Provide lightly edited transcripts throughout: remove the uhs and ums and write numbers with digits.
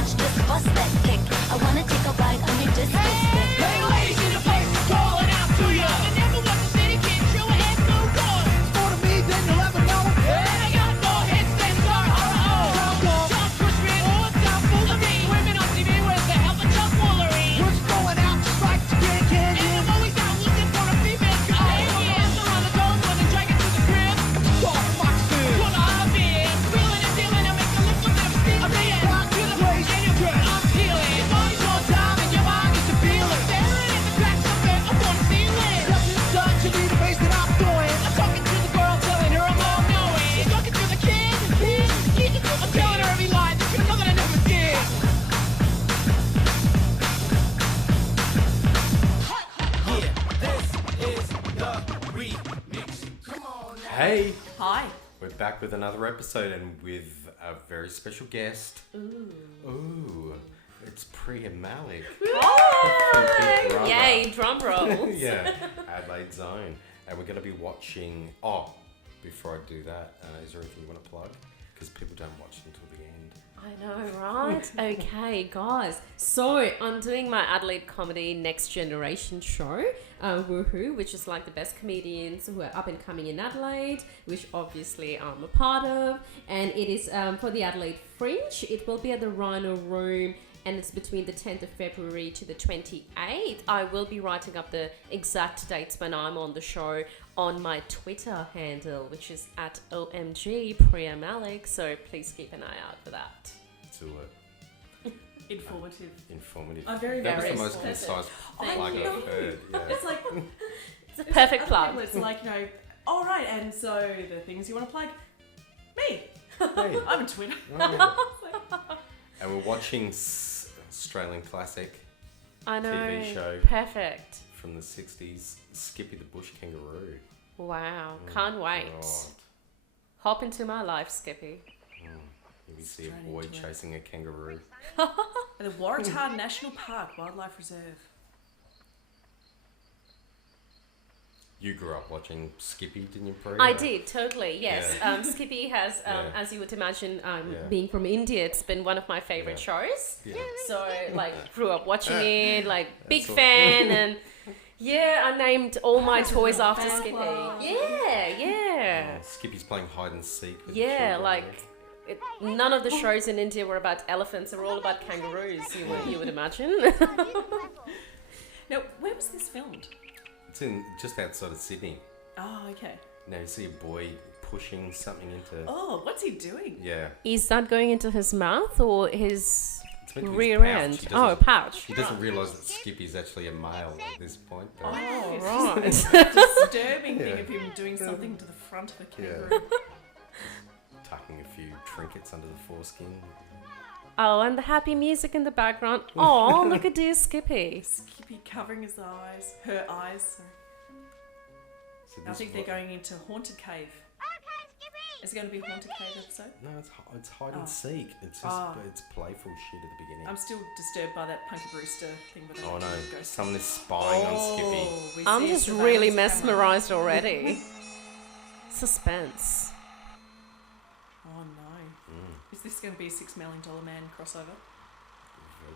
watch this bus that kick. I wanna take a ride on your disco stick. Hey ladies in the place, calling out to ya. I never want the city kid, show a head no good. For to me, then you'll ever know. And I got more hits than car Don't push me or stop fooling me. Women on TV, where's the hell the tomfoolery? We're just going out just like the Grand And Canyon. I'm always out looking for a female to stay. Yeah, so on the dome, wanna drag it to the crib. Talk boxes. What I've been feeling and dealing, I make a lift from never see I make it. a rock to the place. And you're good, I'm feeling. Your body's all time and your mind is to feel it. Staring at the tracks up there, I wanna feel it. Nothing's done to me the bass that I'm doing. I'm talking to the girl, telling her I'm all knowing. She's talking to the kid, I'm telling her every lie that you know that I never did. Hey, Hi. we're back with another episode and with a very special guest. Ooh, it's Priya Malik. Oh, yay, drum roll. Yeah, Adelaide Zone. And we're going to be watching... Oh, before I do that, is there anything you want to plug? Because people don't watch until the end. I know, right? Okay, guys. So I'm doing my Adelaide Comedy Next Generation show, Woohoo, which is like the best comedians who are up and coming in Adelaide, which obviously I'm a part of. And it is for the Adelaide Fringe. It will be at the Rhino Room, and it's between the 10th of February to the 28th. I will be writing up the exact dates when I'm on the show on my Twitter handle, which is at OMG Priya Malik. So please keep an eye out for that. Do it. Informative. Informative. I'm very, that very was the most concise Thank plug you. I've heard. Yeah. It's like It's a perfect other plug. people, it's like, you know, all right, and so the things you want to plug, me. Hey. I'm a Twitter. Right. And we're watching Australian classic I know. TV show Perfect. from the 60s, Skippy the Bush Kangaroo. Wow. Can't wait. God. Hop into my life, Skippy. Here we see a Straight boy into it. chasing a kangaroo. At the Waratah National Park Wildlife Reserve. You grew up watching Skippy, didn't you, Priya? I did, totally, yes. Yeah. Skippy has, Yeah. as you would imagine, Yeah. being from India, it's been one of my favorite shows. Yeah. So, like, grew up watching it, like, big That's all- fan, and yeah, I named all my toys after Fan Skippy. club. Yeah. Oh, Skippy's playing hide and seek with the Yeah, children, like, eh? none of the shows in India were about elephants, they were all about kangaroos, you would imagine. Now, where was this filmed? It's in just outside of Sydney. Oh, okay. Now you see a boy pushing something into... Oh, what's he doing? Yeah. Is that going into his mouth or his It's meant to be his rear pouch. end? He Oh, doesn't- pouch. He doesn't realise that Skippy's actually a male at this point. Though. Oh, right. It's a disturbing thing Yeah. of him doing something to the front of a kangaroo. Tucking a few trinkets under the foreskin. Oh, and the happy music in the background. Oh, look at dear Skippy. Skippy covering his eyes, her eyes. Sorry. So I this think is they're what- going into Haunted Cave. Is it going to be a Haunted Cave episode? No, it's hide and Oh. seek. It's just Oh. it's playful shit at the beginning. I'm still disturbed by that Punky Brewster thing. But Oh no, Ghost. someone is spying on Skippy. we I'm see a just surveillance really camera. mesmerized already. Suspense. Oh no. Is this going to be a $6 million man crossover?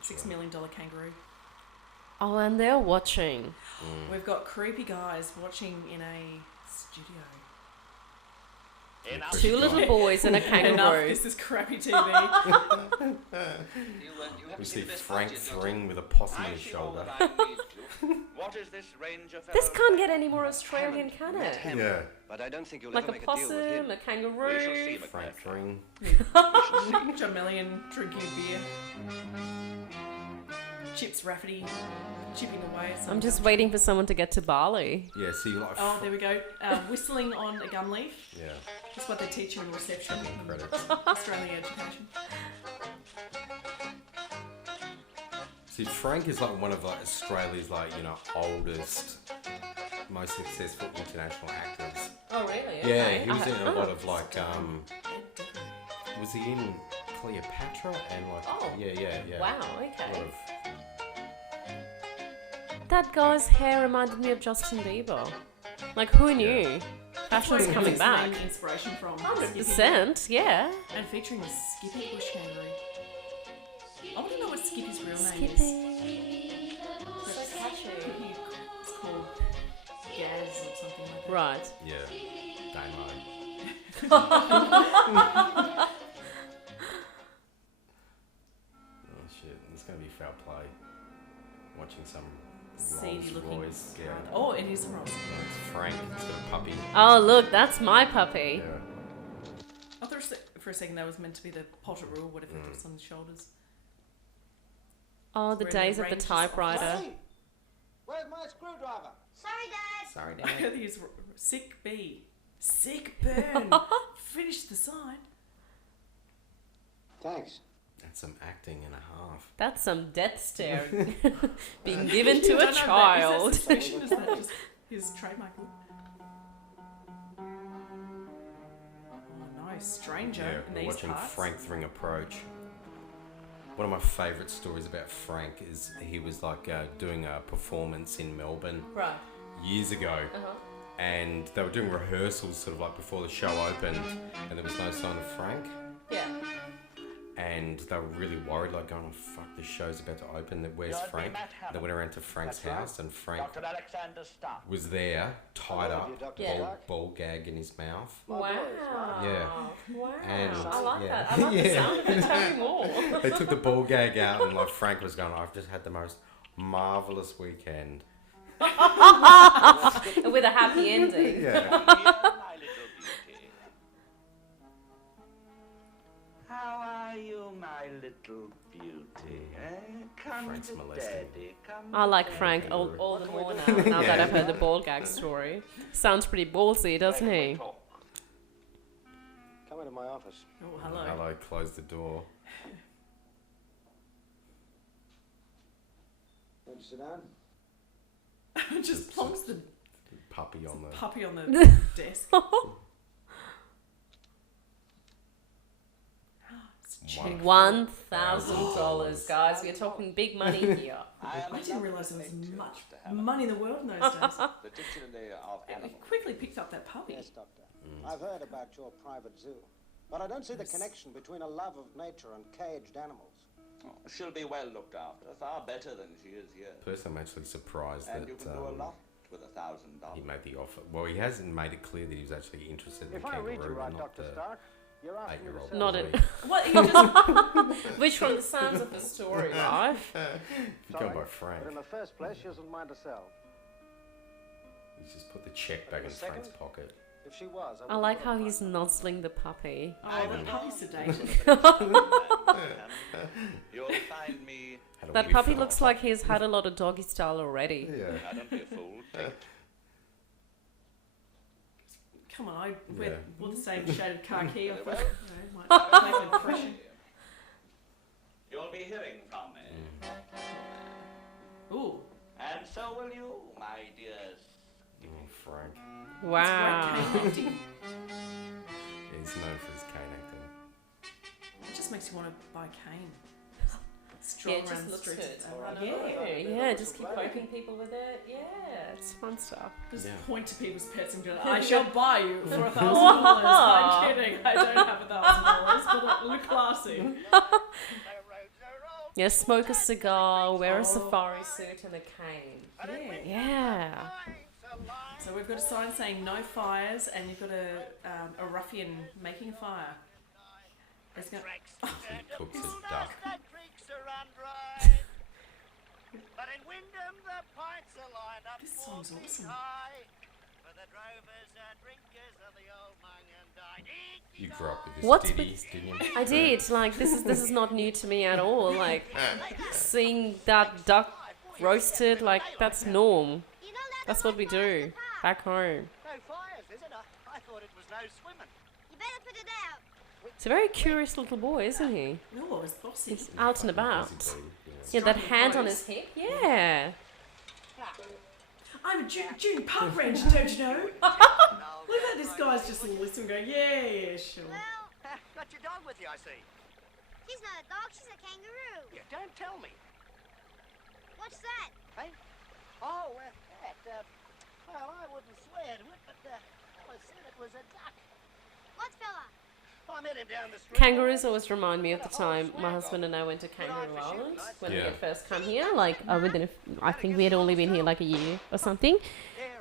$6 million kangaroo. Oh, and they're watching. We've got creepy guys watching in a studio. Two little boys and a Enough, kangaroo. this is crappy TV. We see Frank Thring with a possum on his shoulder. This can't get any more Australian, can it? Yeah, But I don't think you'll Like ever a make a deal with him. possum, a We shall kangaroo. see, Frank McGregor. Thring. John Mellion drinking a beer. Chips Rafferty chipping away. I'm just waiting for someone to get to Bali. Yeah, see like. Oh, there we go. Whistling on a gum leaf. Yeah, That's what they teach you in reception. credits. Australian education. See, Frank is like one of like Australia's oldest, most successful international actors. Oh, really? Yeah, he was in a lot of Ed Devlin. Was he in Cleopatra and like? Oh. Yeah. Wow, A okay. lot of, That guy's hair reminded me of Justin Bieber. Like, who knew? Fashion's Where coming his back. main inspiration from. 100%, yeah. And featuring the Skippy Bush Kangaroo. Oh Skippy's real name is... Skippy. So catchy. It's called Gaz or something like that. Right. Yeah. Damo. Oh shit! It's gonna be foul play. Watching some Seedy Rolls looking. Royce. Yeah. Oh, it is a Rolls It's Royce. Frank. It's got a puppy. Oh, look, that's my puppy. Yeah. I thought for a second that was meant to be the Potteroo or whatever it was on his shoulders. Oh, the Where days the of the range is typewriter. Hey, where's my screwdriver? Sorry, Dad. Sorry, I Dad. heard he was sick B. Sick burn. Finish the sign. Thanks. That's some acting and a half. That's some death stare being given to Don't a know, child. Is that suspicion? Is that just his trademark look? Oh no, stranger Yeah, in we're these watching parts. Frank Thring approach. One of my favourite stories about Frank is he was like doing a performance in Melbourne Right. years ago. Uh-huh. And they were doing rehearsals sort of like before the show opened, and there was no sign of Frank. Yeah. And they were really worried, like going, oh fuck, the show's about to open, where's Frank? They went around to Frank's house, and Frank Alexander Stark. was there, tied Hello, up, you Dr. Yeah. Stark. ball gag in his mouth. Wow. Yeah. Wow. And- I like yeah. that. I like the Yeah. sound of it. Tell me more. They took the ball gag out, and like Frank was going, I've just had the most marvellous weekend. With a happy ending. Yeah. My little beauty. How are you, my little beauty? Come Frank's to molested. daddy. Come I like to Frank daddy. all the more now that I've heard the ball gag story. Sounds pretty ballsy, doesn't he? Come into my office. Oh, hello. Hello, close the door. Want to sit down? Just plonks the Puppy on the... puppy on the desk. It's check. $1,000, guys. We're talking big money here. I didn't realise there was much money in the world in those days. The dictionary of He animals. quickly picked up that puppy. Yes, Doctor. I've heard about your private zoo, but I don't see the connection between a love of nature and caged animals. Oh, she'll be well looked after, far better than she is here. Personally, I'm actually surprised And that you can do a lot with $1,000. he made the offer. Well, he hasn't made it clear that he was actually interested in If the I read you kangaroo right, and not Dr. the Stark, you're asking me to 8-year-old. sell Not you. it. What? He just Which from the sounds of the story, right? If you go Sorry, by Frank, but in the first place, she doesn't mind to sell. he's just put the check back in The second? Frank's pocket. If she was, I like how he's nuzzling the puppy. oh, the puppy's sedated. You'll find me. Had a That whiff puppy of looks offer. like he's had a lot of doggy style already. Yeah. Now, don't be a fool. Take it. Come on, I Yeah. wore the same shaded khaki. I thought, Well, might make an impression. You'll be hearing from me. Ooh, And so will you, my dears. Oh, Frank. Wow. great cane acting. Yeah, he's known for his cane acting. It just makes you want to buy cane. Stroll Yeah, it around just the looks streets. good. Yeah. Yeah, just keep poking people with it. Yeah, it's fun stuff. Just Yeah. point to people's pets and go, I shall buy you for $1,000. I'm kidding. I don't have $1,000, but it look classy. Yeah, smoke a cigar, wear a safari suit and a cane. Yeah. So we've got a sign saying no fires, and you've got a ruffian making a fire. He's going, He cooks a duck. But in Wyndham, the pints are lined up This for song's the awesome. high. For the drovers and drinkers of the old mung and dine. You grew up with this What's ditty, didn't you? I did. Like this is not new to me at all. Like seeing that duck roasted, like that's norm. That's what we do back home. No fires, is it? I thought it was no swimming. You better put it out. It's a very curious little boy, isn't he? oh, it's bossy. He's out and about. Busy bee, Yeah, that Striking hand on pose. his hip. Yeah. I'm a junior park ranger, don't you know? Look at this guy's just listening going, yeah, sure. Well, Got your dog with you, I see. she's not a dog, she's a kangaroo. You don't tell me. What's that? Hey? Oh, that, well, I wouldn't swear to it, but fella said it was a duck. What fella? I met him down the street. Kangaroos always remind me of the time my husband and I went to Kangaroo Island when we Yeah. had first come here. Like, I think we had only been here like a year or something.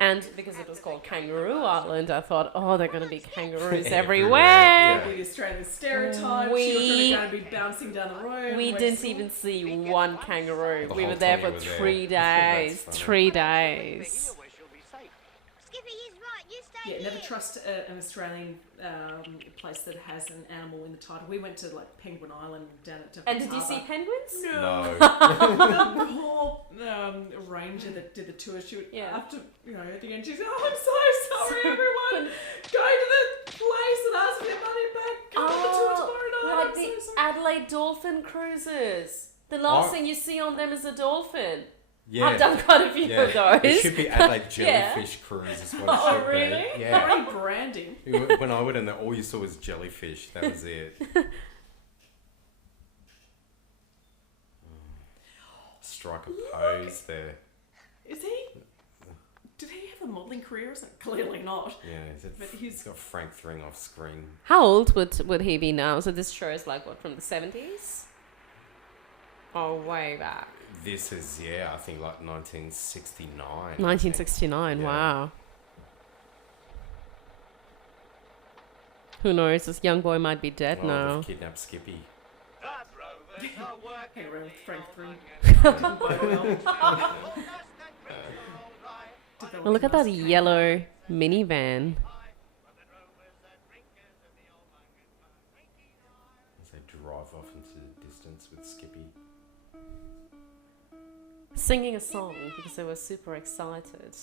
And because it was called Kangaroo Island, I thought, oh, they're going to be kangaroos everywhere. Yeah. The Australian stereotypes. We- You're going to be bouncing down the road. We west- didn't even see one kangaroo. The We whole were there time for you were there. 3 That's days. funny. 3 days. Where she'll be safe. Skippy, he's right. You stay Yeah, here. never trust an Australian place that has an animal in the title. We went to like Penguin Island down at And did you see penguins? No. The poor ranger that did the tour, she would, Yeah. after, at the end, she said, oh, I'm so sorry, everyone. Go to the place and ask for your money back. Come on the tour tomorrow night. like I'm the so sorry. Adelaide dolphin cruises. The last Oh. thing you see on them is a dolphin. Yeah. I've done quite a few Yeah. of those. It should be Adelaide Yeah. jellyfish cruise is what it Oh, should really? be. Yeah. Rebranding. When I went in there, all you saw was jellyfish. That was it. Strike a pose there. Is he? Did he have a modelling career or something? Clearly not. Yeah, But he's got Frank Thring off screen. How old would he be now? So this show is like what, from the 70s? Oh, way back. This is, I think like 1969. 1969, Yeah. wow. Who knows? This young boy might be dead Oh, now. they've kidnapped Skippy. Bus rovers are working. Hang around with Frank Thring. Oh, look at that yellow minivan. As they drive off into the distance with Skippy. Singing a song because they were super excited.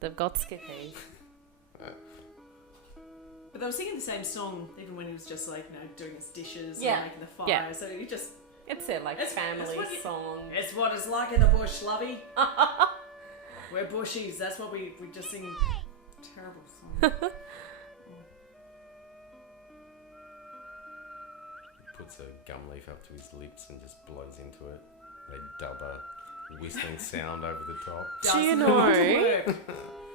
They've got Skippy. But they were singing the same song even when he was just like, doing his dishes Yeah. and making the fire. Yeah. So he just, It's their like It's family what you- song. it's what it's like in the bush, lovey. We're bushies. That's what we just sing. Terrible song. He puts a gum leaf up to his lips and just blows into it. They dub a whistling sound over the top. Do you Doesn't know work.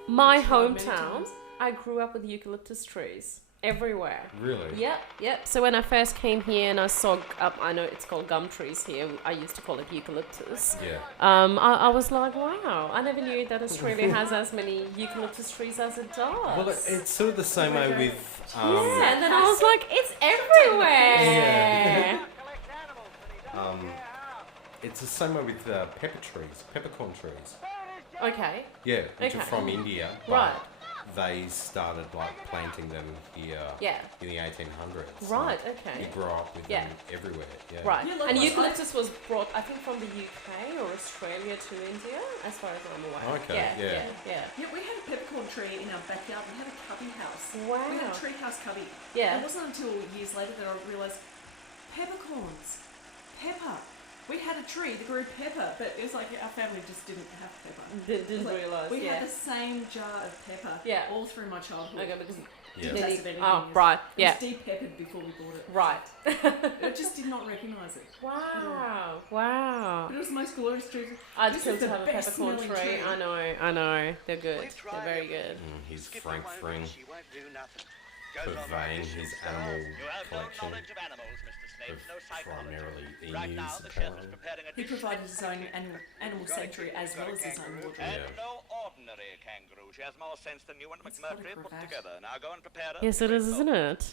my tried many hometown? times. I grew up with eucalyptus trees everywhere. Really? Yep. So when I first came here and I saw, I know it's called gum trees here. I used to call it eucalyptus. Yeah. I was like, wow, I never knew that Australia has as many eucalyptus trees as it does. Well, it's sort of the same way with. yeah, and then I was like, it's everywhere. Collects animals, but he doesn't It's the same way with peppercorn trees. Okay. Yeah, which are Okay. from India. But Right. They started like planting them here Yeah. in the 1800s. Right, Like, okay. You grow up with Yeah. them everywhere. Yeah. Right. Yeah, like And what- eucalyptus was brought, I think, from the UK or Australia to India, as far as I'm aware. Okay, Yeah. Yeah, we had a peppercorn tree in our backyard. We had a cubby house. Wow. We had a tree house cubby. Yeah. It wasn't until years later that I realised peppercorns. Pepper. We had a tree that grew pepper, but it was like our family just didn't have pepper. Didn't It was like, realise, We yeah. had the same jar of pepper Yeah. all through my childhood. Okay, because Yeah. Didn't taste of anything. oh, right, It yeah, was de-peppered before we bought it. right. I just did not recognise it. Wow, wow. But it was the most glorious tree. I'd This kill is to the have a best peppercorn smelling tree. tree. I know. They're good. They're very good. He's Skippy Frank won't, Thring she won't do nothing. Goes on purveying like this, his she'll animal You have no collection knowledge of animals, Mr. Snape. No of psychology. primarily Right now, emus, the chef is apparently. preparing a He dish provided fit his for own you. animal sanctuary as well as his own wardrobe. And Yeah. no ordinary kangaroo. She has more sense than you and It's got a McMurtry put cravat. together. Now go and prepare her. Yes, it is, isn't it?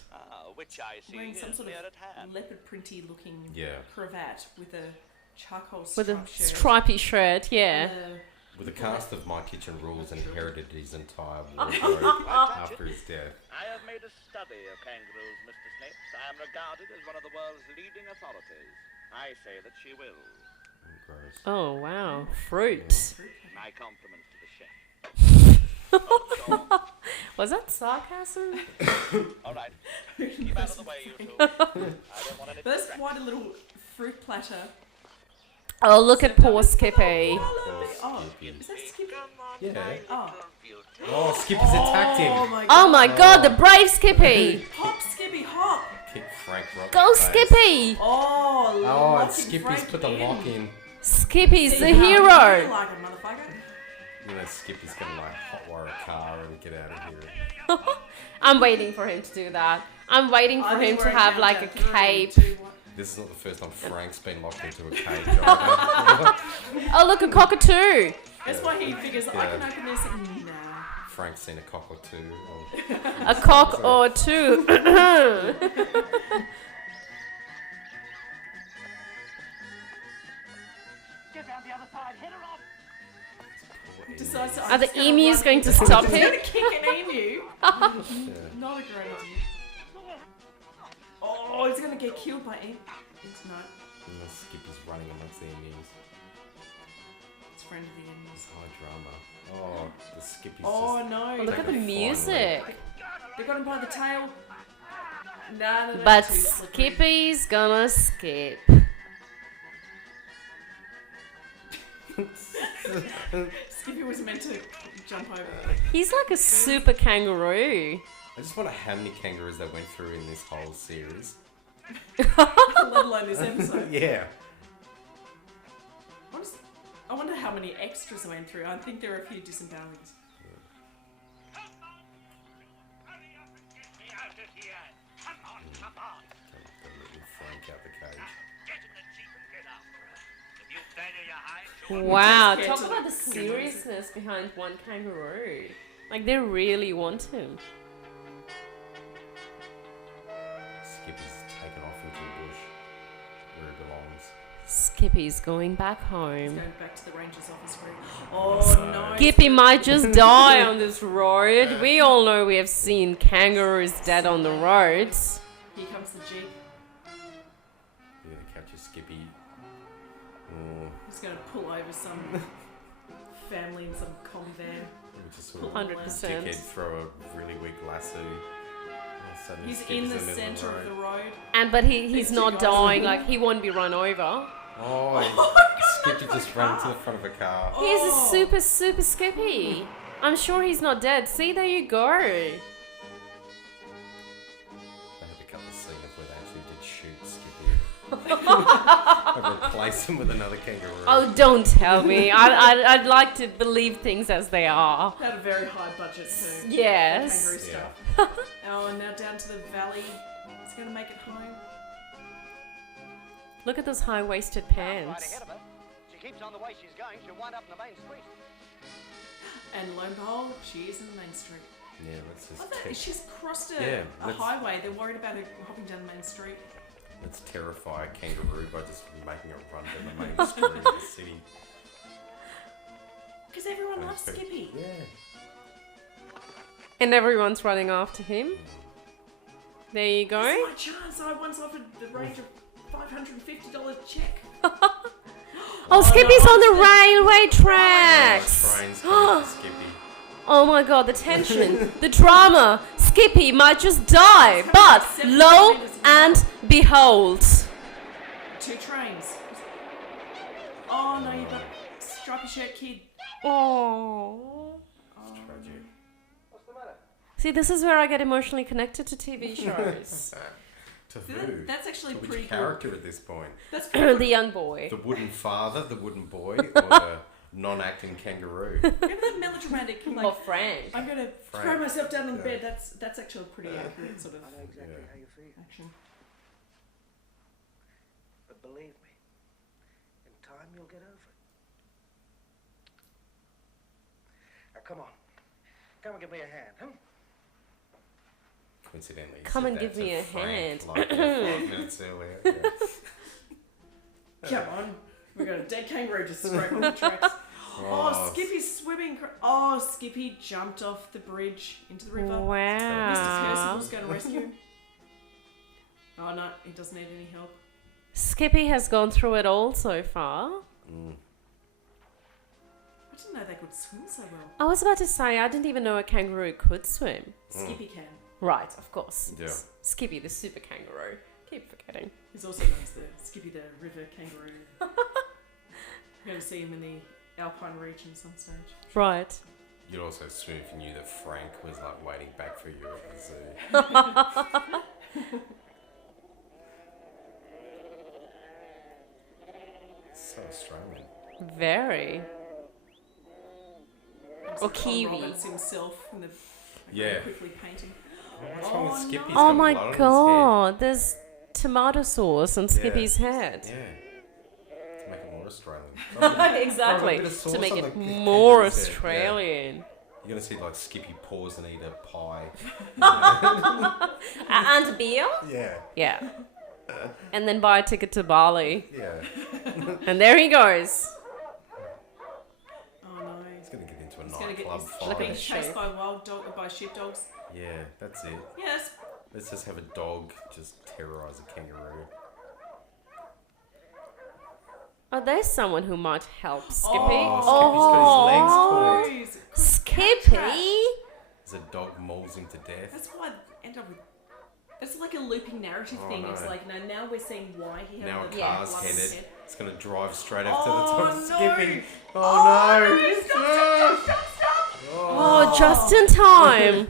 Which I see Wearing some is sort near of at hand. leopard printy looking Yeah. cravat with a charcoal With a striped shirt. stripy shirt, yeah. And With a cast of My Kitchen Rules inherited his entire wardrobe after his death. I have made a study of kangaroos, Mr. Snape. I am regarded as one of the world's leading authorities. I say that she will. Gross. Oh wow, fruit. My compliments to the chef. Was that sarcasm? All right. Keep out of the way, you two. I don't want any That's distraction. quite a little fruit platter. Oh, look at poor Skippy. Oh, Skippy. is that Skippy? Yeah. Oh, Oh, Skippy's attacked him. my Oh my God, the brave Skippy! Hop, Skippy, hop! Kick Frank Rock. Go, in the face. Skippy! Oh, Oh, locking and Skippy's Frank put the lock in. Skippy's See, the how you hero. like it, motherfucker. You know, Skippy's gonna like hotwire a car and get out of here. I'm waiting for him to do that. I'm waiting for I think him to we're in have like a countdown. 3, cape. 2, 1. This is not the first time Frank's been locked into a cage. either. Oh, look, a cockatoo. That's why he figures I can open this. Nah. Frank's seen a cock or two. A cock or two. Get down the other side. Hit her off. Decides to, Are the emus run going in. to stop He's him? going to kick an emu. Not a great idea. Oh, he's going to get killed by emus. No, And the Skippy's running amongst the emus. it's friend of the emus. It's high drama. Oh, the Skippy's Oh just... no. Look at the music. They got him by the tail. No, But too slippery. Skippy's gonna skip. Skippy was meant to jump over. He's like a super kangaroo. I just wonder how many kangaroos they went through in this whole series. Let alone this episode. Yeah. I wonder how many extras I went through. I think there are a few disembowelings. They're letting Frank out the cage. Wow, Just talk scared about to the look. seriousness behind one kangaroo. Like they really want him. Skippy's taken off into the bush where he belongs. Skippy's going back He's home. going back to the ranger's office where. Oh no. Skippy might just die on this road. We all know we have seen kangaroos dead on the roads. Here comes the jeep. You're gonna capture Skippy. Oh, He's going to pull over some family in some combi van. we just saw 100%. dickhead throw a really weak lasso. All of a sudden He's Skippy's in the middle center of the road. But he's These two not guys- dying. Like he won't be run over. Oh, Skippy just ran to the front of a car. He's a Oh. super Skippy. I'm sure he's not dead. See, there you go. They had to cut the scene of where they actually did shoot Skippy. And replace him with another kangaroo. Oh, don't tell me. I'd like to believe things as they are. Had a very high budget too. Yes. Kangaroo Yeah. stuff. Oh, and now down to the valley. He's going to make it home. Look at those high-waisted Right pants. ahead of her. She keeps on the way she's going, she'll wind up in the main street. And lo and behold, she is in the main street. Yeah, let's I just thought she's crossed a, Yeah, a let's- highway. They're worried about her hopping down the main street. let's terrify a kangaroo by just making a run down the main street of the city. Because everyone I loves expect- Skippy. Yeah. And everyone's running after him. There you This go. is my chance. I once offered the ranger $550 check. Oh, Skippy's no, on the railway tracks. Trains coming for Skippy. Oh my god, the tension, the drama. Skippy might just die, but lo and behold. 2 trains. Oh no, you've got stripy shirt kid. Oh. It's tragic. See, this is where I get emotionally connected to TV shows. To who? That's actually To which pretty character at this point? That's The young boy. The wooden father, the wooden boy, or the non-acting kangaroo? Remember that melodramatic, like, Or Frank. I'm gonna Frank. throw myself down on the Yeah. bed. That's actually a pretty accurate sort of Yeah. How you feel. action. But believe me, in time you'll get over it. Now come on. Come and give me a hand, huh? Coincidentally, he Come said and that give to me a Frank, hand. like 5 minutes earlier. Yeah. Come on, we got a dead kangaroo just scraping on the tracks. Oh, Skippy's swimming. Oh, Skippy jumped off the bridge into the river. Mr. Wow. Percival's going to rescue him. Oh no, he doesn't need any help. Skippy has gone through it all so far. I didn't know they could swim so well. I was about to say, I didn't even know a kangaroo could swim. Skippy can. Right, of course. Yeah. Skippy, the super kangaroo. Keep forgetting. He's also known as the Skippy the river kangaroo. We're going to see him in the Alpine region some stage. Right. You'd also assume if you knew that Frank was like waiting back for you at the zoo. So Australian. Very. Or Tom Kiwi. Robbins himself in the Yeah. quickly painting. What's wrong with Skippy? He's Oh got my blood on his god, there's tomato sauce on Skippy's head. head. Yeah. To make it more Australian. Exactly. Throw a bit of sauce To make on it the more kangaroo's head, yeah. Australian. You're going to see like Skippy pause and eat a pie. And a beer? Yeah. Yeah. And then buy a ticket to Bali. Yeah. And there he goes. Oh no. He's going to get into a He's gonna get nightclub he's fight. being the chased show. by wild dog by sheepdogs. Yeah, that's it. Yes. Let's just have a dog just terrorise a kangaroo. Oh, there's someone who might help Skippy. Oh, Skippy's got his legs caught. Skippy! As a dog mauls him to death. That's why I end up with. It's like a looping narrative Oh, thing. no. It's like now we're seeing why he had Now a the car's blood on his headed. head. It's going to drive straight up to the top of no. Skippy. Oh, no! Stop. Oh, just in time.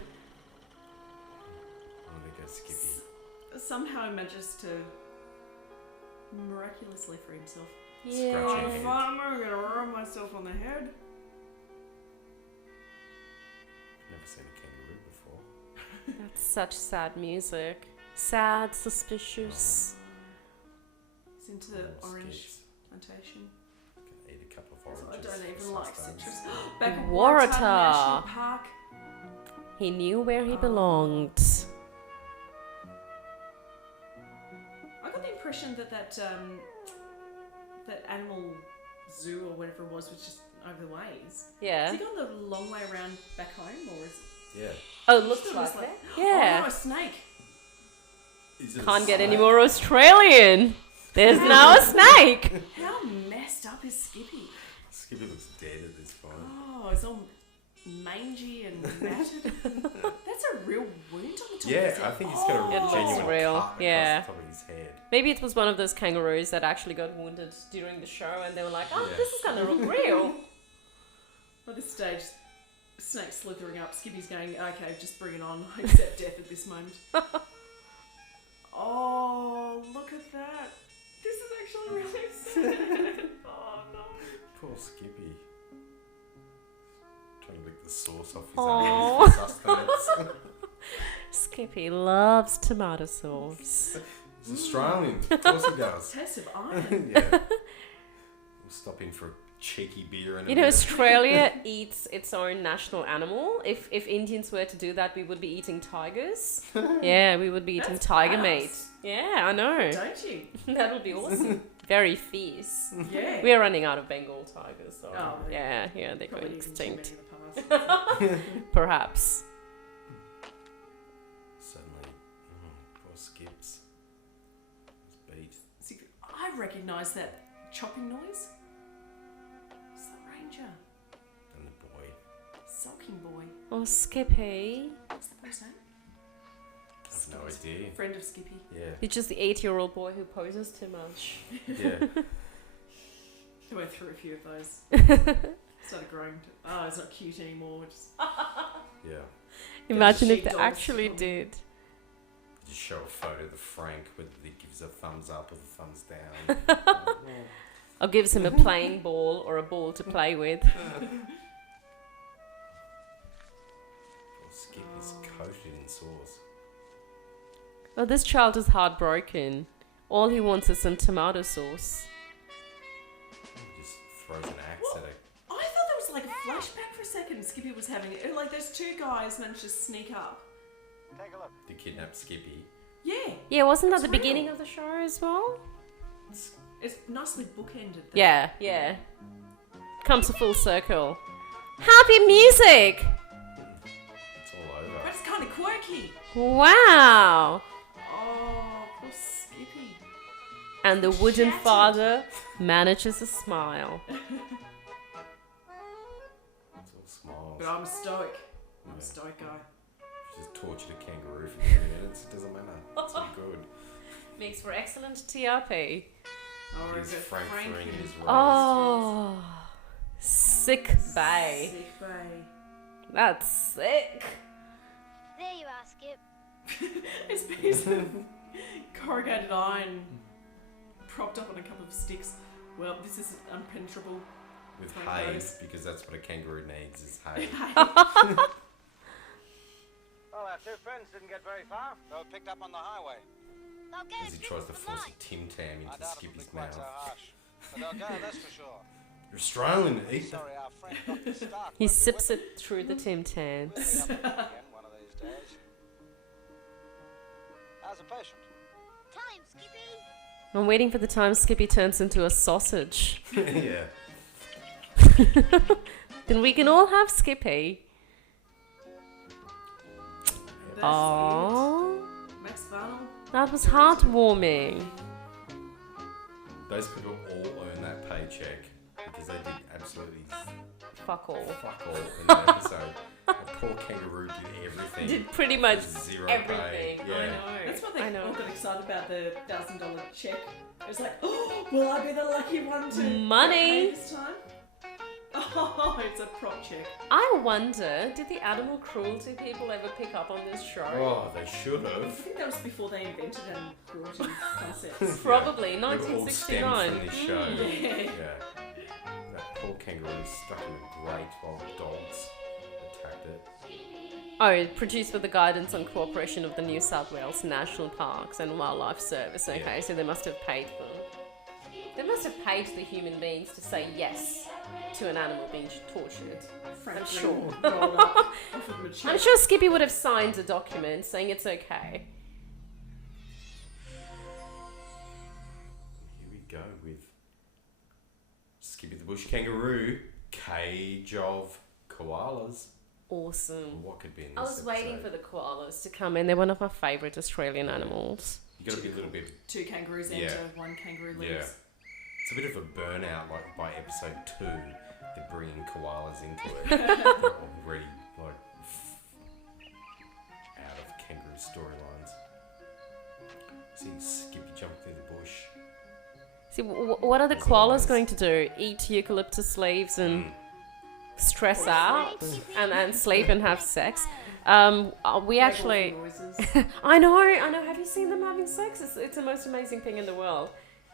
Oh, there goes Skippy. Somehow he manages to miraculously free himself. Yeah. Scratching Oh, head. fine, I'm gonna rub myself on the head. Never seen a kangaroo before. That's such sad music. Sad, suspicious. He's into the Oh, orange skips. plantation. Can eat a couple of I oranges. don't even for like sustenance. citrus. Back at Waratah. National Park. He knew where he belonged. I got the impression that that animal zoo or whatever it was just over the ways. Yeah. Has he gone the long way around back home, or is Yeah. Oh, it looks it like just that. Oh Yeah. no, a snake! Is it a Can't get any snake? more Australian. There's now a snake. How messed up is Skippy? Skippy looks dead at this point. Oh, he's all mangy and matted. That's a real wound on the top of his Yeah, head. I think he's got a It looks genuine real, cut yeah. across the top of his head. Maybe it was one of those kangaroos that actually got wounded during the show and they were like, oh, Yeah. this is going to look real. By this stage, snake's slithering up. Skippy's going, okay, just bring it on. I accept death at this moment. Oh, look at that. This is actually really sad. Oh, no. Poor Skippy. Trying to lick the sauce off his Aw. arm for sustenance. Skippy loves tomato sauce. He's Australian. Of course he does. Taste of iron. Yeah. We'll stop in for a cheeky beer and You know, Australia eats its own national animal. If Indians were to do that, we would be eating tigers. Yeah, we would be eating That's tiger class. meat. Yeah, I know. Don't you? That would be awesome. Very fierce. Yeah. We're running out of Bengal tigers, so Oh, yeah, they're Probably going eaten too many extinct. in the past. Perhaps. Suddenly, poor Skips. He's beat. See, I recognise that chopping noise. It's the ranger. And the boy. Sulking boy. Oh, Skippy. What's the boy's name? I have no idea. Friend of Skippy. Yeah. He's just the 8-year-old boy who poses too much. Yeah. He went through a few of those. Started growing. Oh, it's not cute anymore. Just Yeah. Imagine if they sheepdogs actually probably. did. Just show a photo of the Frank whether he gives a thumbs up or the thumbs down. Or gives him a playing ball or a ball to play with. Poor Skip is coated in sauce. Oh, this child is heartbroken. All he wants is some tomato sauce. He just throws an axe at it. I thought there was like a flashback for a second. Skippy was having it. Like those two guys managed to sneak up. To kidnap Skippy. Yeah, Yeah, wasn't that It's the real. beginning of the show as well? it's nicely bookended. Though. Yeah, yeah. Comes a full circle. Happy music! It's all over. But it's kind of quirky. Wow! Oh, poor Skippy. And the wooden Shattered. father manages a smile. It's all smiles. But I'm stoic. I'm a stoic guy. If you just tortured a kangaroo for 20 minutes, it doesn't matter. It's all good. Makes for excellent TRP. Or He's is it Frank Frankie? throwing his rays. Oh, sick bay. Sick bay. That's sick. There you are, Skip. It's a piece of corrugated iron propped up on a couple of sticks. Well, this is impenetrable. With Frank hay, goes. because that's what a kangaroo needs is hay. Well, our two friends didn't get very far. They were picked up on the highway. They'll get As a he drink tries to of the force a night. Tim Tam I into doubt it'll be Skippy's quite mouth. so harsh. But they'll go, that's for sure. You're Australian, eat that. Sorry, our friend Dr. Stark. He won't be sips with it through the Tim us. We'll Tams. meet up with him again one of these days. How's the patient? Time, Skippy. I'm waiting for the time Skippy turns into a sausage. Yeah. Then we can all have Skippy. That's Aww. it. Max Farnell. That was heartwarming. Those people all earn that paycheck because they did absolutely Fuck all. fuck all in that episode. The poor kangaroo did everything. Did pretty much Zero everything. pay. I Yeah. know. That's what I they know. all got excited about, the $1,000 check. It was like, oh, will I be the lucky one to Money. get paid this time? Oh, it's a prop check. I wonder, did the animal cruelty people ever pick up on this show? Oh, they should I have. think that was before they invented and cruelty concepts. Probably, They were all stemmed 1969. from this show. Yeah. Yeah. That poor kangaroo stuck in a grate while dogs attacked it. Oh, produced with the guidance and cooperation of the New South Wales National Parks and Wildlife Service. Okay, Yeah. so they must have paid them. They must have paid the human beings to say yes to an animal being tortured. Frank sure. Green rolled up, offered him a check. I'm sure Skippy would have signed a document saying it's okay. Here we go with Skippy the Bush Kangaroo, Cage of Koalas. Awesome. What could be in this I was waiting for episode? the koalas to come in. They're one of my favourite Australian animals. You got to be a little bit. 2 kangaroos Yeah. enter, 1 kangaroo leaves. Yeah. It's a bit of a burnout. Like by episode 2, they're bringing koalas into it. They're already like out of kangaroo storylines. See Skippy jump through the bush. See, what are the As koalas always. going to do? Eat eucalyptus leaves and stress out and sleep and have sex? We actually... Noises. I know. Have you seen them having sex? It's the most amazing thing in the world.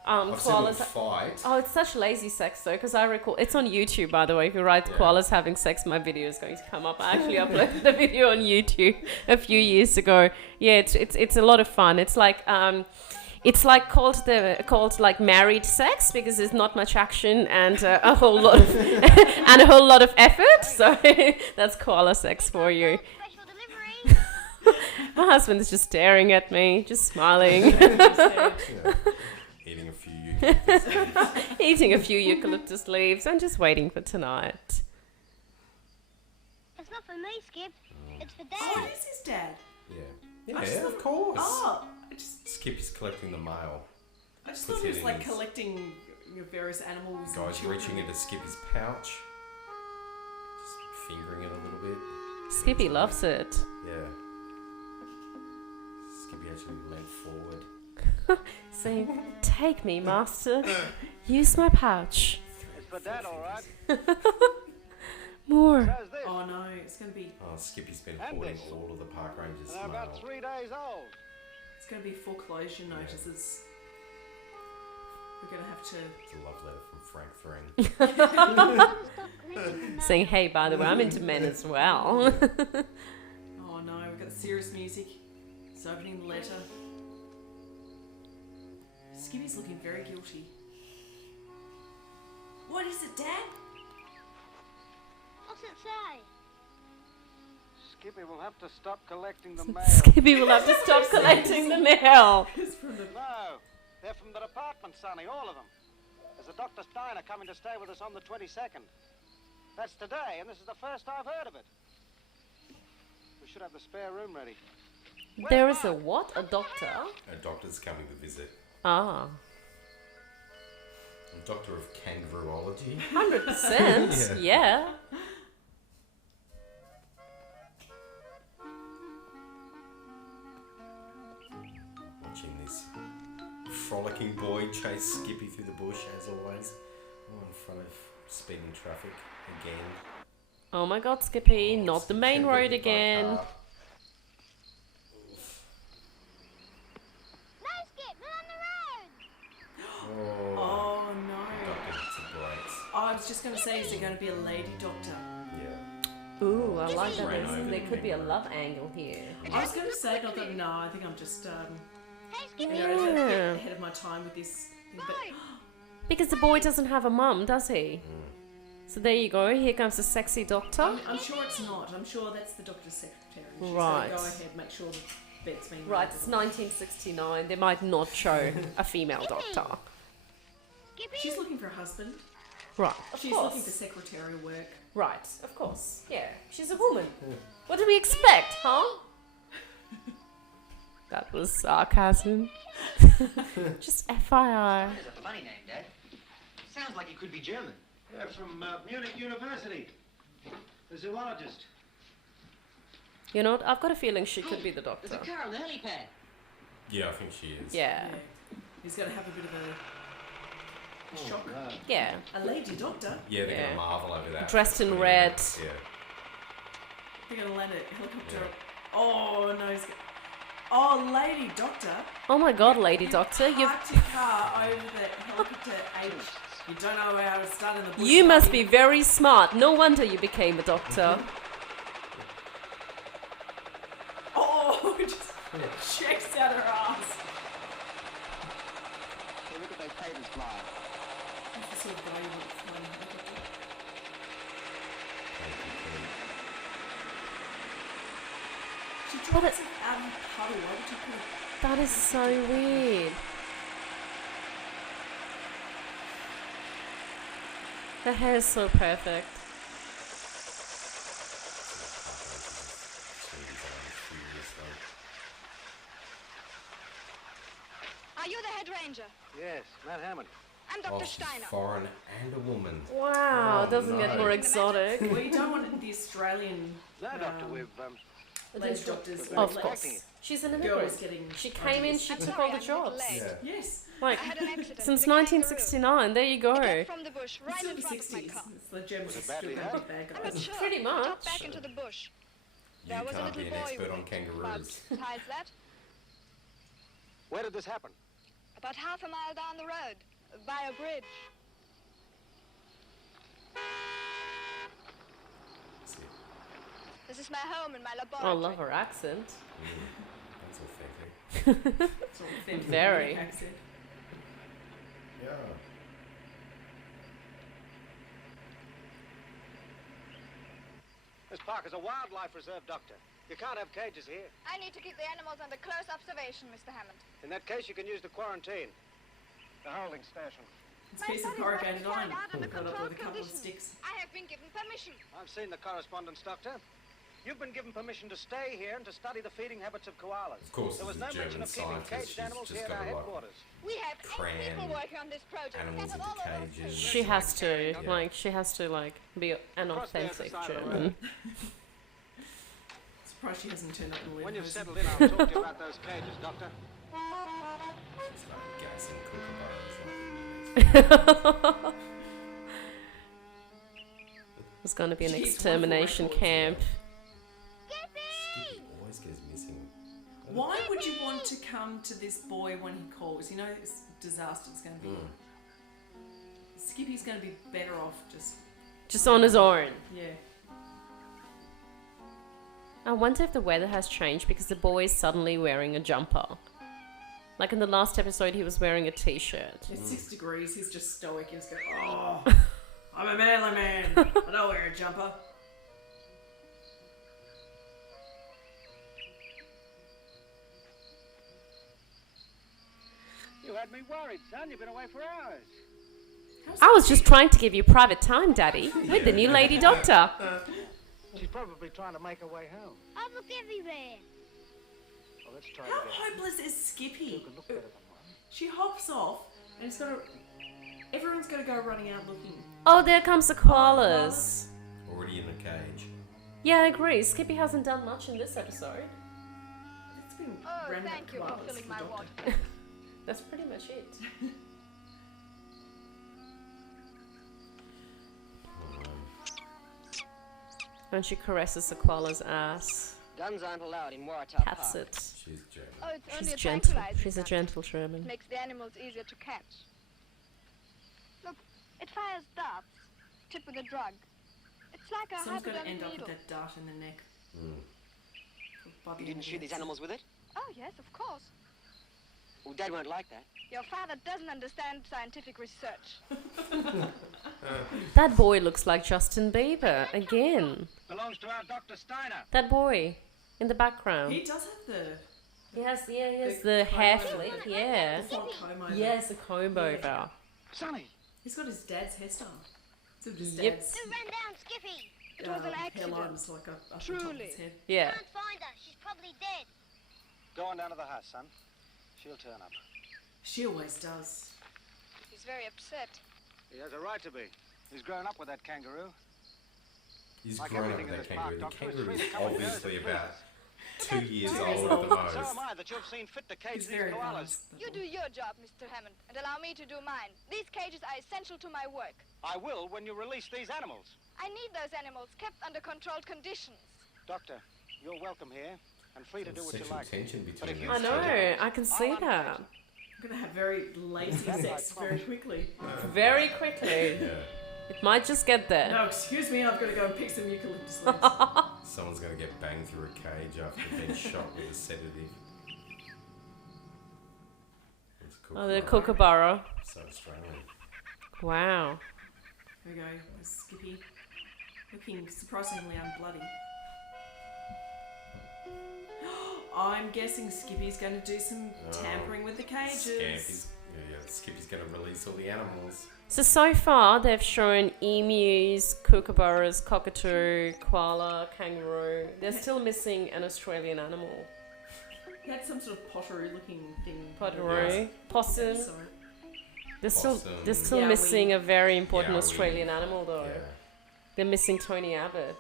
I've seen them fight. Oh, it's such lazy sex though, because I recall it's on YouTube, by the way. If you write koalas having sex, my video is going to come up. I actually uploaded a video on YouTube a few years ago. Yeah, it's a lot of fun. It's like called like married sex because there's not much action and a whole lot of and a whole lot of effort. So that's koala sex for you. Special delivery. My husband is just staring at me, just smiling. Yeah. Eating a few eucalyptus leaves. Eating a few eucalyptus leaves and just waiting for tonight. It's not for me, Skip. It's for Oh, Dad. it is his dad. Yeah. I just Yeah, thought- of course. Oh, Skippy's collecting the mail. I just Puts thought he it was in like his- collecting various animals. and Guy's children. reaching into Skippy's pouch. Just fingering it a little bit. Skippy loves it. Yeah. Skippy actually leant forward. Saying, take me, master. Use my pouch. It's for Dad, all right. More. How's this? Oh no, it's gonna be Oh, Skippy's been And hoarding this. all of the park rangers' They're about mail. 3 days old. it's gonna be foreclosure notices. We're gonna have to. It's a love letter from Frank Thring. Saying, hey, by the way, I'm into men as well. Oh no, we've got serious music. It's opening the letter. Skippy's looking very guilty. What is it, Dad? What's it say? Skippy will have to stop collecting the mail. Skippy will have to stop collecting the mail. It's from the. No, they're from the department, Sonny, all of them. There's a Dr. Steiner coming to stay with us on the 22nd. That's today, and this is the first I've heard of it. We should have the spare room ready. There is a what? A doctor? A doctor's coming to visit. Ah. A doctor of kangaroology. 100%. Yeah. Watching this frolicking boy chase Skippy through the bush, as always. Oh, in front of speeding traffic again. Oh my god, Skippy, Oh, not the Skippy main getting road hit by a again. car. No, Skip, not on the road. Oh, Oh no. doctor hits the brakes. Oh, I was just gonna say, is there gonna be a lady doctor? Yeah. Ooh, I like that. Right over There the could be a love angle here. I was going to say, not that, no, I think I'm just you know, Yeah. ahead of my time with this. But Because the boy doesn't have a mum, does he? So there you go. Here comes the sexy doctor. I'm sure it's not. I'm sure that's the doctor's secretary. She's Right. going to go ahead, make sure the bed's being Right, made. it's 1969. They might not show a female doctor. She's looking for a husband. Right, of She's course. looking for secretarial work. Right, of course. Yeah, she's a woman. What do we expect, huh? That was sarcasm. Just FYI. That is a funny name, Dad. Sounds like it could be German. They're from Munich University. The zoologist. You know what? I've got a feeling she could be the There's a doctor. car on the helipad. Yeah, I think she is. Yeah. He's going to have a bit of a shock. Yeah. A lady doctor. Yeah, they're Yeah. gonna marvel over that. Dressed in That's red. what it is. They're going to land a helicopter. Yeah. Oh, no. Oh, lady doctor. Oh my god, Lady Doctor. You've Parked your car over the helicopter H. You don't know how to start in the bush. You must be lady. very smart. No wonder you became a doctor. Oh, just checks out her ass. Hey, look at those papers fly. That's the sort of guy you want to fly in a helicopter. She But drops it out of the puddle. Why would you put it? That is so weird. Her hair is so perfect. Are you the head ranger? Yes, Matt Hammond. I'm Oh, Dr. she's Steiner. foreign and a woman. Wow, Oh, doesn't get no. more exotic. Well, you don't want the Australian No, Doctor, we've lady doctors. Of like, course. She's an Girls immigrant. getting. She came in, she I'm took sorry, all the I'm a little jobs. late. Yeah. Yes. Like, I had an accident since with a kangaroo. 1969, there you It go. came from the bush right Still in the front of my 60s. car. It's the Germans Was it still badly gonna hurt? be bad I'm guys. not sure. Pretty I dropped much. back into the bush. You There was a can't be little an boy expert with on it, kangaroos. but besides that, Where did this happen? about half a mile down the road, by a bridge. See, This is my home and my Oh, I laboratory. love her accent. that's authentic. It's all authentic Very. accent. Yeah. This park is a wildlife reserve, Doctor. You can't have cages here. I need to keep the animals under close observation, Mr. Hammond. In that case, you can use the quarantine. The holding station. It's a piece of corrugated iron. out in a Got up with a controlled couple of condition. sticks. I have been given permission. I've seen the correspondence, Doctor. You've been given permission to stay here and to study the feeding habits of koalas. Of course, There was as no a mention German of keeping scientist, caged she's animals just here at got our a lot. headquarters. We have 8 Cram people working on this project. animals Scattered into all over the cages. place. She has to, Yeah. like, she has to, like, be an Across the other authentic side of the German. Surprised she hasn't turned up in the When you've house. settled in, I'll talk to you about those cages, Doctor. It's like gas and kookaburras. There's going to be an Jeez, extermination one for camp. Skippy always goes missing. Why would you want to come to this boy when he calls? You know this disaster it's going to be. Skippy's going to be better off Just on his own. yeah. I wonder if the weather has changed because the boy is suddenly wearing a jumper. Like in the last episode, he was wearing a t-shirt. It's 6 degrees. He's just stoic. He's going, oh, I'm a manly man. I don't wear a jumper. You had me worried, son. You've been away for hours. I was just trying to give you private time, Daddy, with the new lady doctor. She's probably trying to make her way home. I look everywhere. Well, let's try How it again. hopeless is Skippy? You can look better than one. She hops off and it's got to. Everyone's got to go running out looking. Oh, there comes the koalas. Already in the cage. Yeah, I agree. Skippy hasn't done much in this episode. It's been Oh, random thank you for koalas filling the my doctor. water. That's pretty much it. And she caresses the koala's ass. Guns aren't allowed in Waratah Pats Park. it. She's German. Oh, it's only She's a gentle. tranquilizer She's a gun. gentle German. Makes the animals easier to catch. Look, it fires darts, tipped with a drug. It's like a Someone's got to end hypodermic up with needle. that dart in the neck. By the You end didn't of shoot the these episode. animals with it? Oh, yes, of course. Well, Dad won't like that. Your father doesn't understand scientific research. That boy looks like Justin Bieber again. Belongs to our Dr. Steiner. That boy in the background. He does have the He has the The hair comb flick, over. yeah. front comb over. Yes, a comb over. Sonny. He's got his dad's hairstyle. It's his Yep. dad's Ran down, Skippy. It was an hairline accident. was like up on top of Truly. his head. Yeah. find her. She's probably dead. Go on down to the house, son. She'll turn up. She always does. He's very upset. He has a right to be. He's grown up with that kangaroo. He's Like grown up everything with in that this park, kangaroo. The Doctor, it's kangaroo free is to come and go as obviously it about pleases. 2 years So old at the most. So am I that you've seen fit to cage He's these very koalas. balanced. You do your job, Mr. Hammond, and allow me to do mine. These cages are essential to my work. I will when you release these animals. I need those animals kept under controlled conditions. Doctor, you're welcome here and free to do what you Sexual like. tension But if between you these I two. know, I can see I'll that. unpack I'm gonna have very lazy sex very quickly. Very quickly. Yeah. It might just get there. No, excuse me, I've got to go and pick some eucalyptus leaves. Someone's going to get banged through a cage after being shot with a sedative. It's a Oh, the kookaburra. kookaburra. So Australian. Wow. There we go, there's Skippy. Looking surprisingly unbloody. I'm guessing Skippy's going to do some tampering with the cages. Skippy's going to release all the animals. So far they've shown emus, kookaburras, cockatoo, koala, kangaroo. They're still missing an Australian animal. He had some sort of pottery looking thing. Pottery, possum. Sorry. They're Possum. still Yowie. missing a very important Yowie. Australian animal though. Yeah. They're missing Tony Abbott.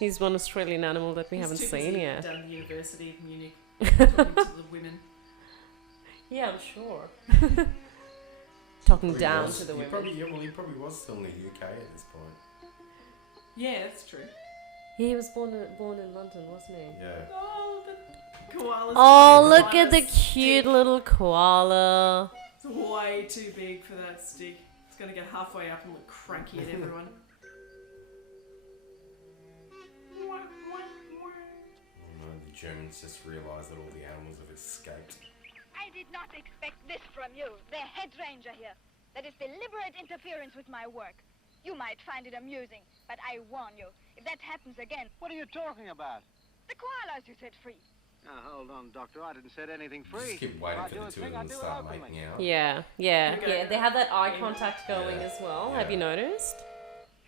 He's one Australian animal that we haven't seen yet. Down at the University of Munich, talking to the women. Yeah, I'm sure. Talking Probably down was- to the he women. Probably, he probably was still in the UK at this point. Yeah, that's true. Yeah, he was born in London, wasn't he? Yeah. Oh, the koalas. Oh, the look at the koala's cute stick. little koala. It's way too big for that stick. It's going to get halfway up and look cranky at everyone. Oh no, the Germans just realised that all the animals have escaped. I did not expect this from you, the head ranger here. That is deliberate interference with my work. You might find it amusing, but I warn you, if that happens again, What are you talking about? the koalas you set free. Now, hold on, Doctor. I didn't set anything You free. just keep waiting If I for do the a two of thing, them I to do it start openly. making out. Yeah. Okay. They have that eye contact going Yeah. as well. Yeah. Have you noticed?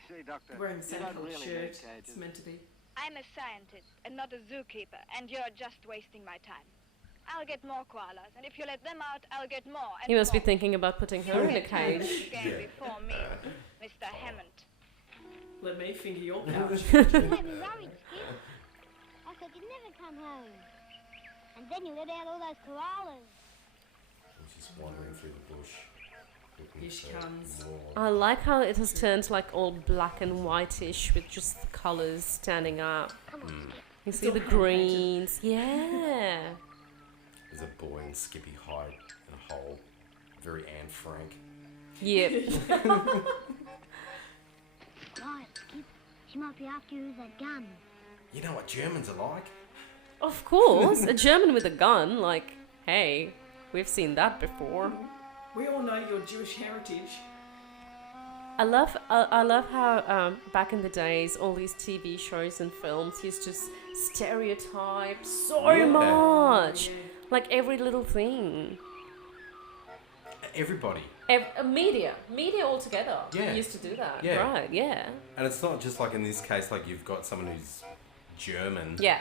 See, Doctor, Wearing the you same don't colour really shirt. need It's cages. meant to be. I'm a scientist and not a zookeeper, and you're just wasting my time. I'll get more koalas, and if you let them out, I'll get more. And He must be more. thinking about putting her in a cage. Again before me, Mr. Hammond. Let me finger your pouch. You had me worried, Skip. I thought you'd never come home. And then you let out all those koalas. She's just wandering through the bush. looking Here she for comes. more. I like how it has turned like all black and whitish with just the colours standing up. Come on, Skip. You see all the hand-painted. greens. Yeah. There's a boy and Skippy hide in a hole. Very Anne Frank. Yep. Quiet, Skip. She might be after you with that gun. You know what Germans are like? Of course. A German with a gun. Like, hey, we've seen that before. We all know your Jewish heritage. I love how back in the days all these TV shows and films used to stereotype so Yeah. much, Yeah. like every little thing. Everybody. Media altogether. Yeah. Used to do that. Yeah. Right. Yeah. And it's not just like in this case, like you've got someone who's German. Yeah.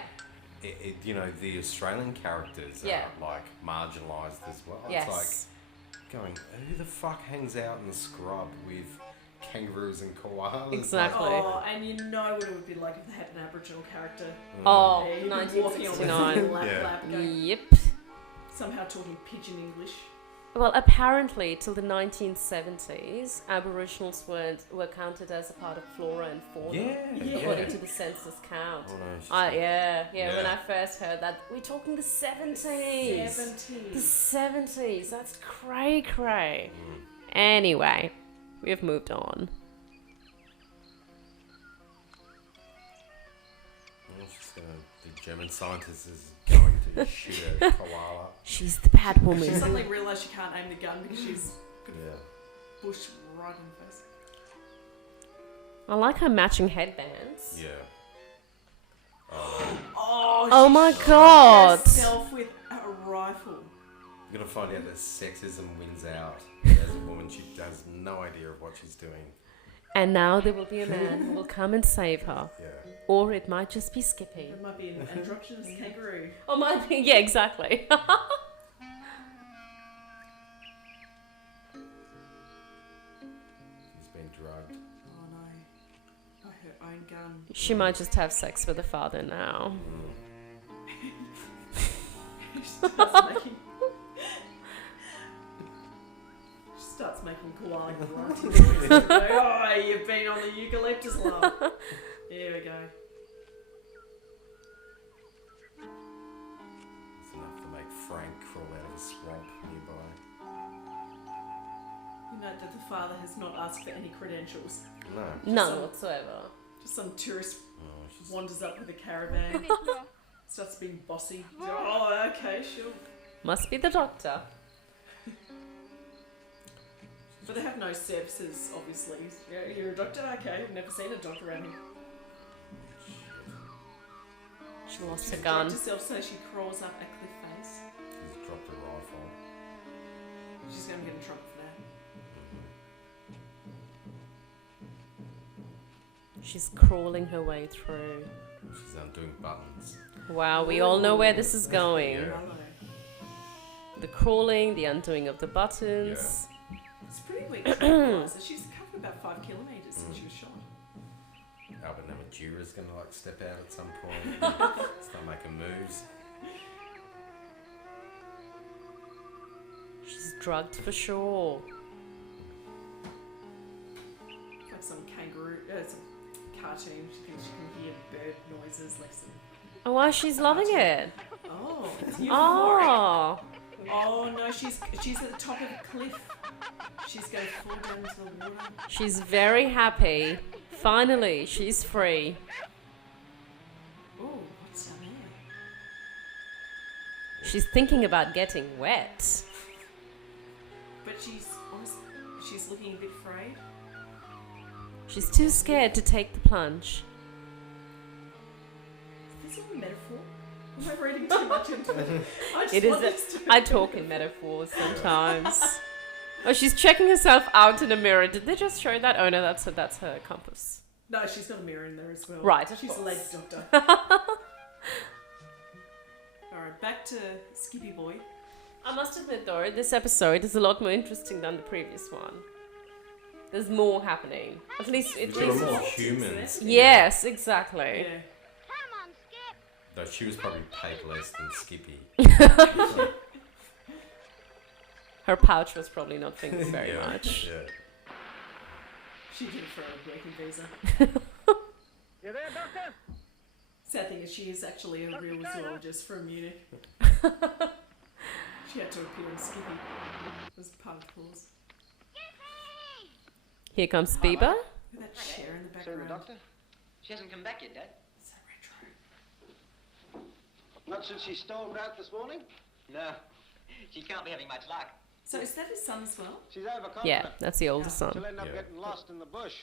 You know, the Australian characters Yeah. are like marginalised as well. Yes. It's like going, who the fuck hangs out in the scrub with kangaroos and koalas? Exactly. Oh, and you know what it would be like if they had an Aboriginal character. Oh, Yeah, you'd be walking on with 1969. a lap, Yeah. lap, going, Yep. somehow talking pidgin English. Well, apparently, till the 1970s, Aboriginals were counted as a part of flora and fauna. Yeah. According to the census count. Oh, no, she's Yeah. Yeah. When I first heard that, we're talking the 70s. 70s. The 70s. That's cray. Anyway, we've moved on. The German scientist is going to shoot a koala. She's the bad She woman. suddenly realised she can't aim the gun because she's got Yeah. a bush right in the face. I like her matching headbands. Yeah. Oh my god. Herself with a rifle. You're gonna find out that sexism wins out. As a woman, she has no idea of what she's doing. And now there will be a man who will come and save her. Yeah. Or it might just be Skippy. It might be an androgynous kangaroo. Oh, might be. Yeah, exactly. He's been drugged. Oh no. By her own gun. She might just have sex with her father now. She starts making koala grunting noises. Oh, you've been on the eucalyptus, love. Here we go. It's enough to make Frank crawl out of a swamp nearby. You note that the father has not asked for any credentials. No. None whatsoever. Just some tourist she's wanders up with a caravan. Starts being bossy. Oh, okay, sure. Must be the doctor. But they have no services, obviously. Yeah, you're a doctor? Okay, I've never seen a doctor around here. She lost She's her gun. drugged herself so she crawls up a cliff face. He's dropped a rifle. She's going to get in trouble for that. She's crawling her way through. She's undoing buttons. Wow, we all know where this is going. Yeah. Hello. The crawling, the undoing of the buttons. It's pretty weak. So she's covered about 5 kilometres since she was shot. Albert Namatura's gonna like step out at some point. Start making moves. She's drugged for sure. Like some kangaroo, some cartoon. She thinks she can hear bird noises, like some. Oh, wow, she's loving it. Oh, it's euphoric. Oh. Oh no, she's at the top of a cliff. She's going to fall down into the water. She's very happy. Finally, she's free. Oh, what's down there? She's thinking about getting wet. But she's looking a bit afraid. She's too scared to take the plunge. Is this all a metaphor? Am I reading too much into it? It is. I talk in metaphors sometimes. Oh, she's checking herself out in a mirror. Did they just show that? Oh no, that's her compass. No, she's got a mirror in there as well. Right, of she's a course. lady doctor. Alright, back to Skippy Boy. I must admit though, this episode is a lot more interesting than the previous one. There's more happening. At least There are more humans. Yes, exactly. Yeah. Come on, Skip. Though she was probably paid less than Skippy. Her pouch was probably not thinking very Yeah, much. Yeah. She did it for a working visa. You there, Doctor? Sad thing is she is actually a real zoologist from Munich. She had to appear in Skippy as part of the clause. Here comes Bieber. Look at that chair in the Seen the background. doctor? She hasn't come back yet, Dad. So retro. Not since she stormed out this morning? No. She can't be having much luck. So is that his son as well? She's overconfident. Yeah, that's the older Yeah. son. She'll end up Yeah. getting lost in the bush.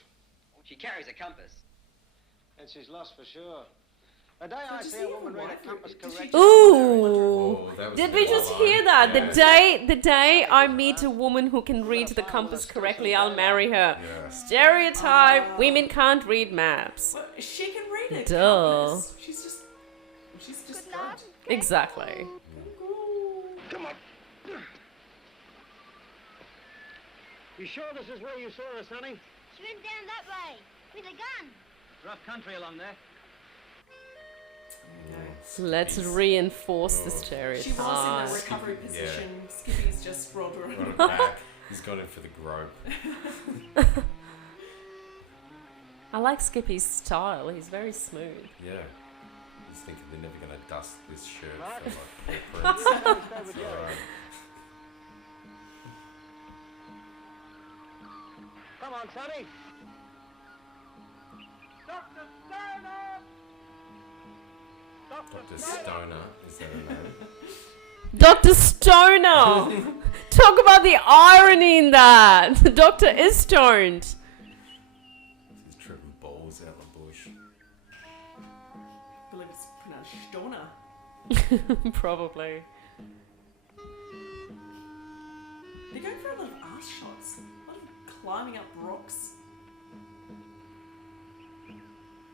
She carries a compass. And she's lost for sure. A day I does see he a have a woman read a wife or compass does she correctly. just- Ooh! that was Did a we good just line. hear that? Yeah. The day I meet a woman who can read the compass correctly, I'll marry her. Yeah. Stereotype: women can't read maps. Well, she can read it. Duh. Compass. She's just drugged. Exactly. Come on. You sure this is where you saw her, Sonny? She went down that way with a gun. Rough country along there. Let's reinforce the She was in stereotype. the recovery position. Skippy's just rolled her Got over. it back. He's gone in for the grope. I like Skippy's style. He's very smooth. Yeah. He's thinking they're never going to dust this shirt Right. for like footprints. Stay with It's Jerry. alright. Come on, Sonny. Dr. Steiner! Dr. Stoner, is that her name? Dr. Stoner! Talk about the irony in that! The doctor is stoned. He's tripping balls out in the bush. I believe it's pronounced Stoner. Probably. They're going for a lot of ass shots. A lot of climbing up rocks.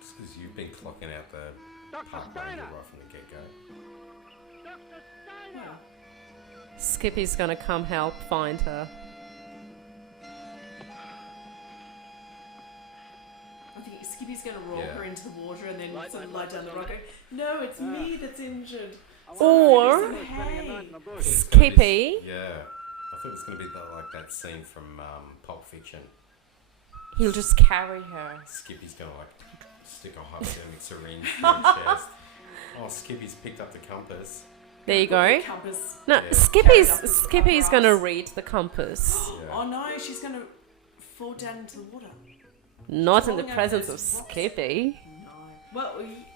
Just because you've been clocking out the park ranger right from the get-go. Wow. Skippy's gonna come help find her. I think Skippy's going to roll Yeah. her into the water and then sort of lie down the rock. No, it's me that's injured. Or Hey. Skippy, Yeah. I thought it was going to be like that scene from Pulp Fiction. he'll just carry her. Skippy's going to like stick a hypodermic syringe in her chest. Oh, Skippy's picked up the compass. There you go. Compass. No, Yeah. Skippy's gonna read the compass. Yeah. Oh no, she's going to fall down into the water. Not in the Falling over presence of those rocks. Skippy. No. Well, we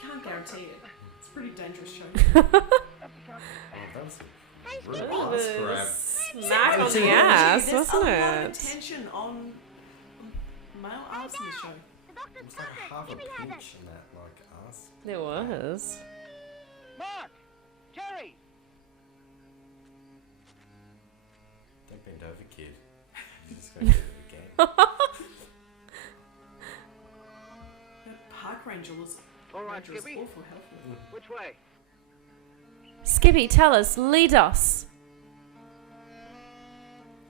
can't guarantee it. It's a pretty dangerous show. Oh, that was a real ass grab. Smack on the ass, There's wasn't a lot of it? tension on male ass in the show. It was like half a pinch in that like ass. There was. Mark! Jerry! Don't bend over, kid. You're just going to do it again. That park ranger was All right, ranger was Skippy. awful helpful. Which way? Skippy, tell us, lead us.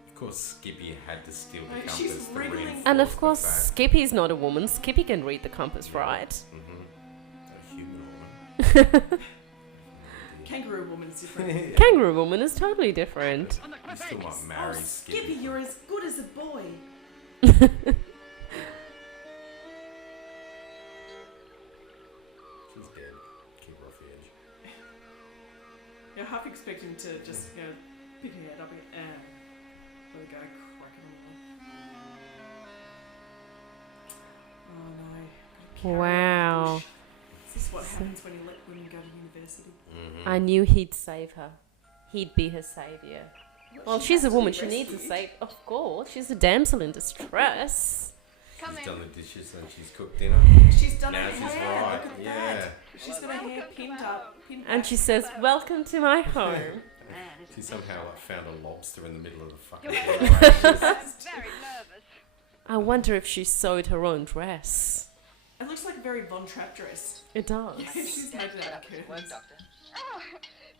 Of course, Skippy had to steal the Like, compass. she's to wriggling. reinforce And of the course, fact. Skippy's not a woman. Skippy can read the compass, right? A human woman. Kangaroo woman's different. Kangaroo woman is totally different. You still might Oh, marry Skippy, Skippy. you're as good as a boy. She's dead. Keep her off the edge. You're half expecting to just, you know, pick her head up and let her go cracking on the wall. Oh no. Gotta carry Wow. on the bush. This is what happens when you let women go to university. I knew he'd save her. He'd be her savior. Well, she's a woman. She needs a save. Of course, she's a damsel in distress. She's done the dishes and she's cooked dinner. She's done Now her she's hair. right. Look at Yeah. that. She's got her hair pinned up. And she says, "Welcome to my home." She somehow like, found a lobster in the middle of the fucking Very bushes. nervous. I wonder if she sewed her own dress. It looks like a very Von Trapp dress. It does. She's made it out of curtains. Oh,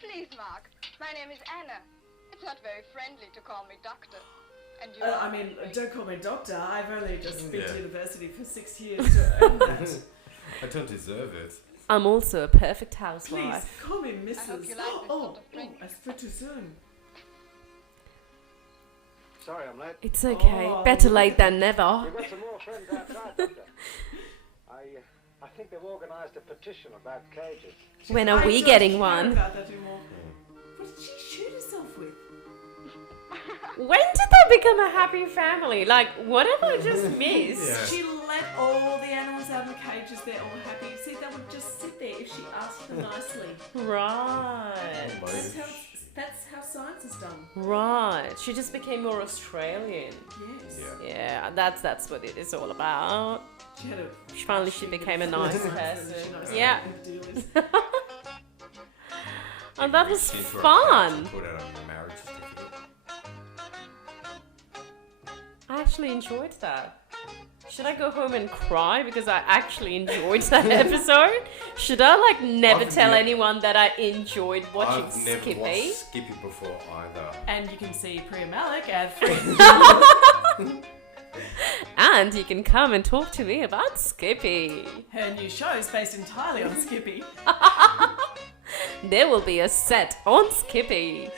please, Mark. My name is Anna. It's not very friendly to call me doctor. And you I mean, don't call me doctor. I've only just been to Yeah. university for 6 years to earn that. I don't deserve it. I'm also a perfect Please, housewife. I call me hope you Mrs. like this Oh, sort of drink. I spoke too soon. Sorry I'm late. It's okay. Oh, Better look late at than never. We've got some more friends outside, Doctor. I think they've organised a petition about cages. When are I we don't getting care one? about that anymore. What did she shoot herself with? When did they become a happy family? Like, what have I just missed? Yeah. She let all the animals out of the cages. They're all happy. See, they would just sit there if she asked them nicely. Right. That's how science is done. Right. She just became more Australian. Yes. Yeah. Yeah, that's what it is all about. She had a. Finally, she became a nice person. Yeah. And that was Into her fun. pouch and Put out a marriage certificate. I actually enjoyed that. Should I go home and cry because I actually enjoyed that episode? Should I like never I've tell ne- anyone that I enjoyed watching I've never Skippy? watched Skippy before either. And you can see Priya Malik at Friends. And you can come and talk to me about Skippy. Her new show is based entirely on Skippy. There will be a set on Skippy.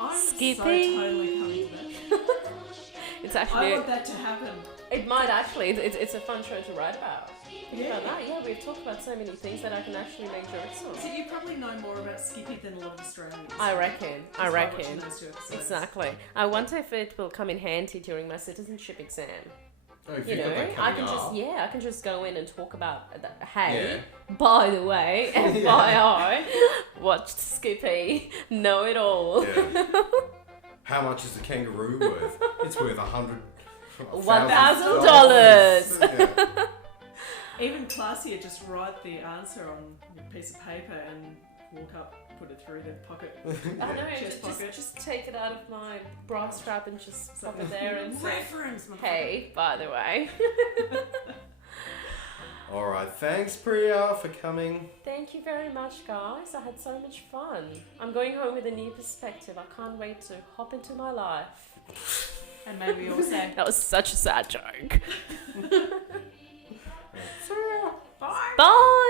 I'm Skippy. so totally coming to that. It's I actually, want that to happen. it might actually, it's a fun show to write about. Think Yeah. about that. Yeah, we've talked about so many things that I can actually make jokes on. So you probably know more about Skippy than a lot of Australians. I reckon. Just by watching those two episodes. Exactly. I wonder if it will come in handy during my citizenship exam. Oh, if You you've got know, that I can coming just up. I can just go in and talk about that. Hey, Yeah. by the way, FYI, watch Skippy, know it all. Yeah. How much is the kangaroo worth? It's worth $1,000. Yeah. Even classier, just write the answer on a piece of paper and walk up, put it through the pocket. I know, Chest pocket. just take it out of my bra strap and just pop it there and say, Reference, motherfucker. hey, by the way. All right. Thanks, Priya, for coming. Thank you very much, guys. I had so much fun. I'm going home with a new perspective. I can't wait to hop into my life. And maybe also... That was such a sad joke. Bye. Bye.